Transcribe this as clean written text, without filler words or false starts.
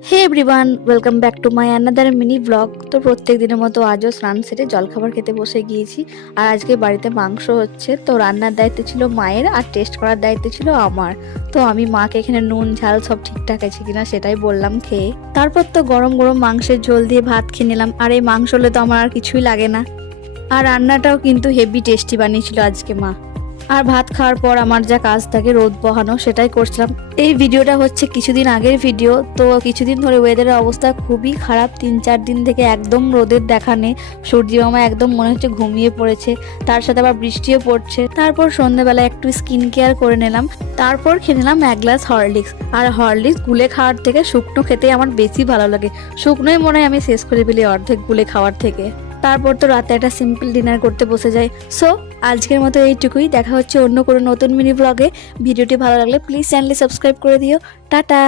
Hey everyone, welcome back to my another mini blog. তো প্রত্যেক দিনের মতো আজও স্নান সেরে জলখাবার খেতে বসে গিয়েছি। আর আজকে বাড়িতে মাংস হচ্ছে, তো রান্নার দায়িত্ব ছিল মায়ের আর টেস্ট করার দায়িত্ব ছিল আমার। তো আমি মাকে এখানে নুন ঝাল সব ঠিকঠাক আছে কিনা সেটাই বললাম খেয়ে। তারপর তো গরম গরম মাংসের ঝোল দিয়ে ভাত খেয়ে নিলাম। আর এই মাংস হলে তো আমার আর কিছুই লাগে না। আর রান্নাটাও কিন্তু হেভি টেস্টি বানিয়েছিল আজকে মা। আর ভাত খাওয়ার পর আমার যা কাজ থাকে রোদ বহানো সেটাই করছিলাম। এই ভিডিওটা হচ্ছে কিছুদিন আগের ভিডিও। তো কিছুদিন ধরে ওয়েদারের অবস্থা খুবই খারাপ, 3-4 দিন থেকে একদম রোদের দেখা নেই। সূর্যি মামা একদম মনে হচ্ছে ঘুমিয়ে পড়েছে, তার সাথে আবার বৃষ্টিও পড়ছে। তারপর সন্ধ্যেবেলা একটু স্কিন কেয়ার করে নিলাম, তারপর খেয়ে নিলাম 1 গ্লাস হরলিক্স। আর হরলিক্স গুলে খাওয়ার থেকে শুকনো খেতে আমার বেশি ভালো লাগে। শুকনোই মনে হয় আমি শেষ করে ফেলি অর্ধেক গুলে খাওয়ার থেকে। তারপর তো রাতে একটা সিম্পল ডিনার করতে বসে যাই। সো আজকের মতো এইটুকুই, দেখা হচ্ছে অন্য কোনো নতুন মিনি ব্লগে। ভিডিওটি ভালো লাগলে প্লিজ চ্যানেলটি সাবস্ক্রাইব করে দিও। টাটা।